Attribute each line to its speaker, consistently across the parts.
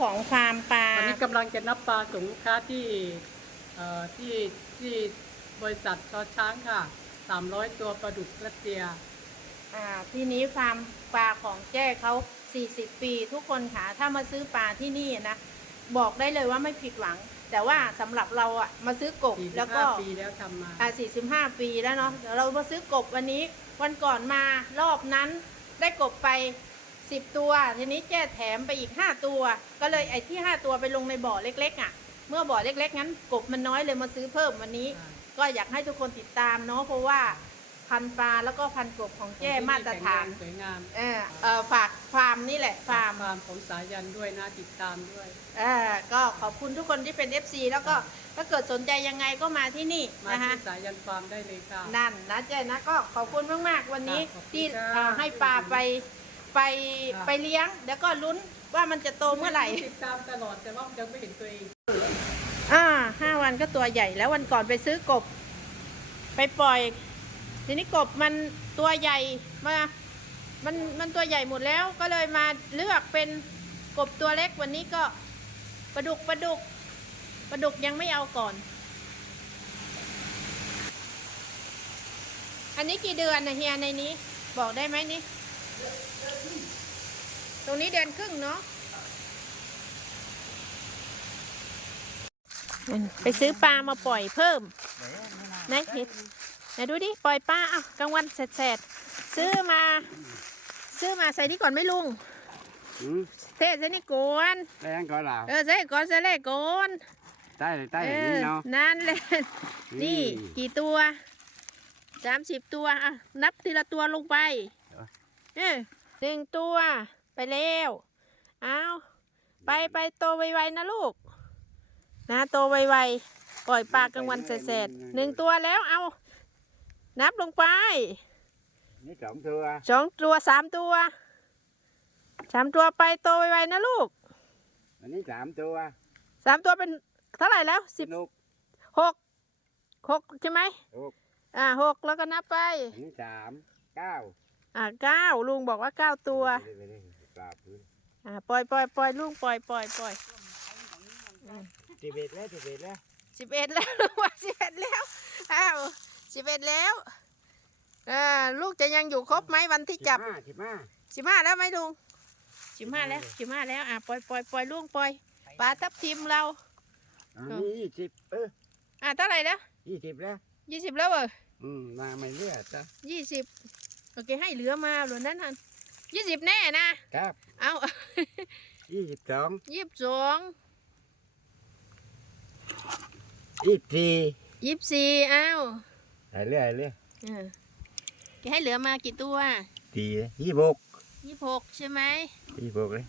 Speaker 1: ของฟาร์มปลา
Speaker 2: ตอนนี้กำลังจะนับปลาส่งลูกค้าที่เอ่อที่ที่บริษัทชอช้างค่ะ 300 ตัวปลาดุกรัสเซีย
Speaker 1: อ่าที่นี้ฟาร์มปลาของแจ้เขา 40 ปี ทุกคนค่ะถ้ามาซื้อปลาที่นี่นะ บอกได้เลยว่าไม่ผิดหวัง แต่ว่าสำหรับเราอะมาซื้อกบแล้วก็
Speaker 2: 45 ปีแล้วทำมา
Speaker 1: อ่า45 ปีแล้วเนาะเดี๋ยวเรามาซื้อกบวันนี้ วันก่อนมารอบนั้นได้กบไป 10 ตัว ทีนี้แจ้แถมไปอีก 5 ตัว ก็เลยไอ้ที่ 5 ตัวไปลงในบ่อเล็กๆอะ่ะ เมื่อบ่อเล็กๆงั้นกบมันน้อยเลยมาซื้อเพิ่มวันนี้ ก็อยากให้ทุกคนติดตามเนาะเพราะว่าพันธุ์ปลาแล้วก็พันธุ์กบของแจ้มาตรฐาน
Speaker 2: สวยงาม
Speaker 1: เออเออฝากฟาร์มนี่แหละฟาร์ม
Speaker 2: ฟาร์มของสายันด้วยนะติดตามด้วย
Speaker 1: เออก็ขอบคุณทุกคนที่เป็น FC แล้วก็ถ้าเกิดสนใจยังไงก็มาที่นี่
Speaker 2: มา
Speaker 1: นะคะ
Speaker 2: ที่สายันฟาร์มได้เลยค่ะ
Speaker 1: นั่นนะเจ๊นะก็ขอบคุณมากๆวันนี้
Speaker 2: ขอบคุณ
Speaker 1: ที่
Speaker 2: ค่ะ
Speaker 1: เอ่อให้ปลาไป ไป
Speaker 2: ค่ะ
Speaker 1: ไปเลี้ยง แล้วก็ลุ้นว่ามันจะโตเมื่อไหร่
Speaker 2: ติดตามตลอดแต่ว่ายังไม่เห็นตัวเอง
Speaker 1: อ่าห้าวันก็ตัวใหญ่แล้ววันก่อนไปซื้อกบ ไปปล่อย ทีนี้กบมันตัวใหญ่มา มันมันตัวใหญ่หมดแล้วก็เลยมาเลือกเป็นกบตัวเล็กวันนี้ก็ปลาดุกปลาดุกปลาดุกยังไม่เอาก่อน อันนี้กี่เดือนนะเฮียในนี้ บอกได้ไหมนี่ ตรงนี้เดือนครึ่งเนาะไปซื้อปลามาปล่อยเพิ่มไหนเห็นไหนดูดิ ปล่อยปลาอะกลางวันแสดๆซื้อมา ซื้อมาใส่นี่ก่อนไหม่ลุง
Speaker 3: อืม
Speaker 1: เทใส่นี่ก่อน
Speaker 3: แรงก็เหล่า
Speaker 1: เออใส่ก่อนใส่เลยก่อน
Speaker 3: ใต้ใต้
Speaker 1: เอ
Speaker 3: อย่าง
Speaker 1: อ
Speaker 3: นี้เนาะ
Speaker 1: นั่นแหละนี่กี่ตัวสามสิบตัวอะนับทีละตัวลงไป เออหนึ่งตัวไปแล้วเอาไปไปโตไวๆนะลูก นะโตไวๆปล่อยปลากลางวันแสดๆหนึ่งตัวแล้วเอา นับลงไป
Speaker 3: นี่สองตัว
Speaker 1: สองตัวสามตัวสามตัวไปโตไวๆนะลูก
Speaker 3: อันนี้สามตัว
Speaker 1: สามตัวเป็นเท่าไหร่แล้วสิบ
Speaker 3: ลูก
Speaker 1: หกหกใช่ไหม
Speaker 3: หก
Speaker 1: อ่าหกแล้วก็นับไป
Speaker 3: อันนี้สามเก้า
Speaker 1: อ่าเก้าลุงบอกว่าเก้าตัว
Speaker 3: ไปเลยไปเลยปลาพื้น
Speaker 1: อ่าปล่อยปล่อยปล่อยลุงปล่อยปล่อยปล่อย
Speaker 3: สิบเอ็ดแล้วสิบเอ็ดแล้ว
Speaker 1: สิบเอ็ดแล้วลุงว่าสิบเอ็ดแล้วอ้าวสิบเอ็ดแล้วอ่าลูกจะยังอยู่ครบไหมวันที่จับ
Speaker 3: สิห้าสิบห้า
Speaker 1: สิบห้าแล้วไหมลุงสิบห้าแล้วสิบห้าแล้วอ่าปล่อยปล่อยปล่อยลุงปล่อยปลาทับทิมเรา
Speaker 3: อันนี้ยี่สิบเออ
Speaker 1: อ่าเท่าไหร่แล้ว
Speaker 3: ยี่สิบแล้ว
Speaker 1: ยี่สิบแล้วเหรอ
Speaker 3: อืมมาไม่เลือดจ้ะ
Speaker 1: ยี่สิบ โอเคให้เหลือมาหลวนนั้นทันยี่สิบแน่นะครับเอา
Speaker 3: ยี่สิบสอง
Speaker 1: ยี่สิบสอง
Speaker 3: ยี่สิบสี่
Speaker 1: ยี่สิบสี่เอา
Speaker 3: ไปเรื่อยเรื่อย
Speaker 1: เออจะให้เหลือมากี่ตัว
Speaker 3: สี่ยี่สิบหก
Speaker 1: ยี่สิบหกใช่ไหม
Speaker 3: ยี่สิบหกเลย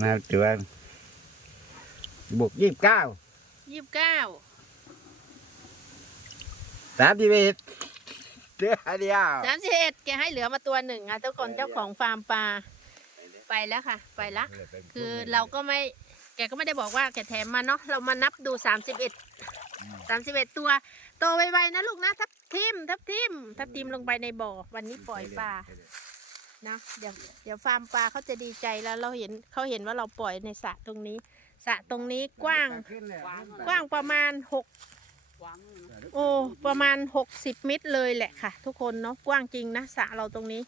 Speaker 3: มาตัวบวกยี่สิบเก้า
Speaker 1: ยี่สิบเก้า
Speaker 3: สามสิบเอ็ด เดือนเดียว
Speaker 1: สามสิบเอ็ดแกให้เหลือมาตัวหนึ่งอะทุกคนเจ้าของฟาร์มปลาไปแล้วค่ะ ไปละ คือเราก็ไม่แกก็ไม่ได้บอกว่าแกแถมมาเนาะเรามานับดูสามสิบเอ็ดสามสิบเอ็ดตัว โตไวๆนะลูกนะทับทิมทับทิมทับทิมลงไปในบ่อวันนี้ปล่อยปลานะเดี๋ยวเดี๋ยวฟาร์มปลาเขาจะดีใจแล้วเราเห็นเขาเห็นว่าเราปล่อยในสระตรงนี้สระตรงนี้กว้างกว้างประมาณหก โอ้ประมาณหกสิบเมตรเลยแหละค่ะ ทุกคนเนาะกว้างจริงนะสระเราตรงนี้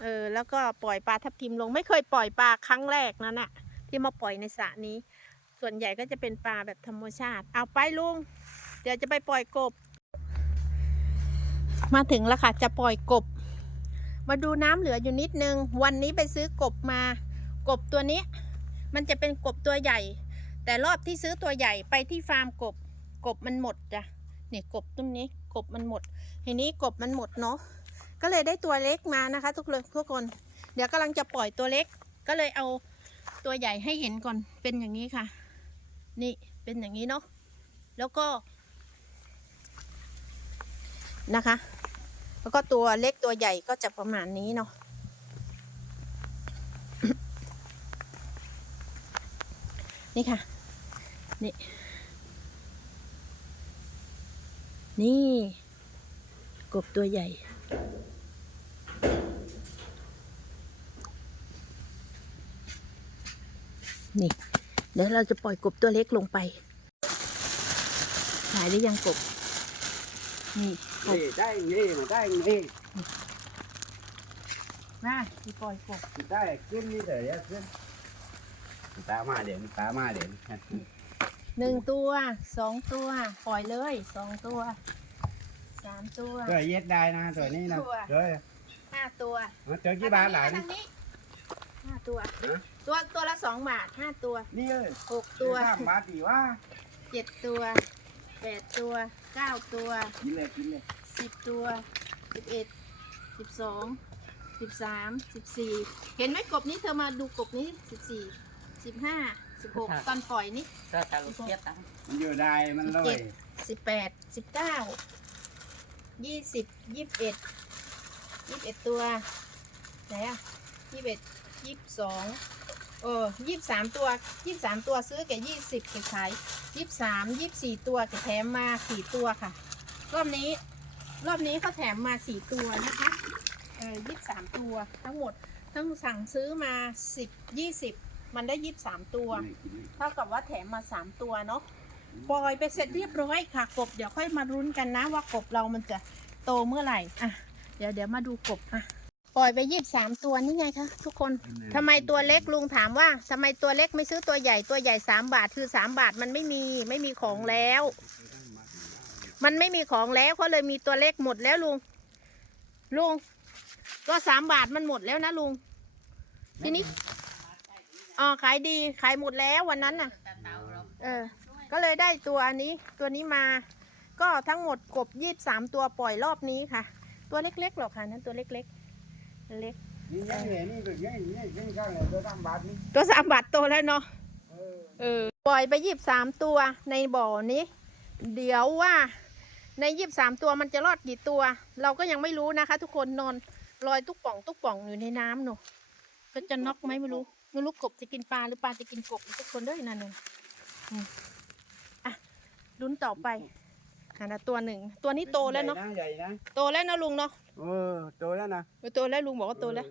Speaker 1: เออแล้วก็ปล่อยปลาทับทิมลงไม่เคยปล่อยปลาครั้งแรกนั่นน่ะ ที่มาปล่อยในสระนี้ ส่วนใหญ่ก็จะเป็นปลาแบบธรรมชาติ เอาไปลุง เดี๋ยวจะไปปล่อยกบ มาถึงแล้วค่ะ จะปล่อยกบ มาดูน้ำเหลืออยู่นิดนึง วันนี้ไปซื้อกบมา กบตัวนี้ มันจะเป็นกบตัวใหญ่ แต่รอบที่ซื้อตัวใหญ่ไปที่ฟาร์มกบ กบมันหมดจ้ะเนี่ยกบต้นนี้กบมันหมด ทีนี้กบมันหมดเนาะก็เลยได้ตัวเล็กมานะคะ ทุกเลยทุกคน เดี๋ยวกำลังจะปล่อยตัวเล็ก ก็เลยเอาตัวใหญ่ให้เห็นก่อนเป็นอย่างนี้ค่ะ นี่เป็นอย่างนี้เนาะแล้วก็นะคะ แล้วก็ตัวเล็กตัวใหญ่ก็จะประมาณนี้เนาะนี่ค่ะ นี่ นี่ กบตัวใหญ่ นี่ เดี๋ยวเราจะปล่อยกบตัวเล็กลงไป หายได้ยังกบ นี่กบ
Speaker 3: นี่ได้นี่มาได้นี่
Speaker 1: มาที่ปล่อยกบ
Speaker 3: ได้ขึ้นนี่เถอะขึ้นตามาเดี๋ยวตามาเดี๋ยว
Speaker 1: หนึ่งตัวสองตัวปล่อยเลยสองตัวสามตัว
Speaker 3: ตัวเย็ดได้นะตัวนี้นะเฮ้ย
Speaker 1: ห้าตัว
Speaker 3: มันเจอกี่บาทหลาน
Speaker 1: ทางนี้ห้าตัว
Speaker 3: ฮะ
Speaker 1: ตัวตัวละสองบาทห้าตัว
Speaker 3: นี่เอ้ย
Speaker 1: หกตัว
Speaker 3: สามบาทดีว่า
Speaker 1: เจ็ดตัวแปดตัวเก้าตัว
Speaker 3: กินเลยกินเลย
Speaker 1: สิบตัวสิบเอ็ดสิบสองสิบสามสิบสี่เห็นไหมกบนี้เธอมาดูกบนี้สิบสี่สิบห้า สิบหกตอนปล่อยนี่
Speaker 2: ก็จะลูกเทียบตัง
Speaker 3: มันอยู่ได้มันลอย
Speaker 1: สิบแปดสิบเก้ายี่สิบยี่สิบเอ็ดยี่สิบเอ็ดตัวไหนอะยี่สิบเอ็ดยี่สิบสองเออยี่สิบสามตัวยี่สิบสามตัวซื้อแกยี่สิบแกขายยี่สิบสามยี่สิบสี่ตัวแกแถมมาสี่ตัวค่ะ รอบนี้ รอบนี้เขาแถมมาสี่ตัวนะคะเออยี่สิบสามตัวทั้งหมดทั้งสั่งซื้อมาสิบยี่สิบ มันได้ยี่สิบสามตัว เท่ากับว่าแถมมาสามตัวเนาะปล่อยไปเสร็จเรียบร้อยค่ะ กบเดี๋ยวค่อยมารุ้นกันนะว่ากบเรามันจะโตเมื่อไหร่อะเดี๋ยวเดี๋ยวมาดูกบอะปล่อยไปยี่สิบสามตัวนี่ไงคะทุกคนทำไมตัวเล็กลุงถามว่าทำไมตัวเล็กไม่ซื้อตัวใหญ่ตัวใหญ่สามบาทคือสามบาทมันไม่มีไม่มีของแล้ว มันไม่มีของแล้วเขาเลยมีตัวเล็กหมดแล้วลุง ลุง ก็สามบาทมันหมดแล้วนะลุง ทีนี้ อ๋อขายดีขายหมดแล้ววันนั้นน่ะ เออ ก็เลยได้ตัวนี้ ตัวนี้มา ก็ทั้งหมดกบยี่สามตัวปล่อยรอบนี้ค่ะ ตัวเล็กๆหรอกค่ะนั่นตัวเล็กๆเล็ก
Speaker 3: นี่ยังเห็นนี่เป็นยังนี่ยังก็เลยตัวตั้งบาทนี่
Speaker 1: ตัวสามบาทโตแล้วเนาะ
Speaker 3: เออ
Speaker 1: เออปล่อยไปยี่สามตัวในบ่อนี้ เดี๋ยวว่าในยี่สามตัวมันจะรอดกี่ตัว เราก็ยังไม่รู้นะคะ ทุกคนนอนลอยตุ๊กป่องตุ๊กป่องอยู่ในน้ำหนู ก็จะน็อกไหมไม่รู้ไม่รู้กบจะกินปลาหรือปลาจะกินกบทุกคนเด้วยนั่นเองอืมอะลุ้นต่อไปอันนะตัวหนึ่งตัวนี้โตแล้วเนาะ
Speaker 3: ใหญ่นะ
Speaker 1: โตแล้วนะลุงเนาะ
Speaker 3: เออโตแล้วนะ
Speaker 1: โตแล้วลุงบอกว่าโตแล้ว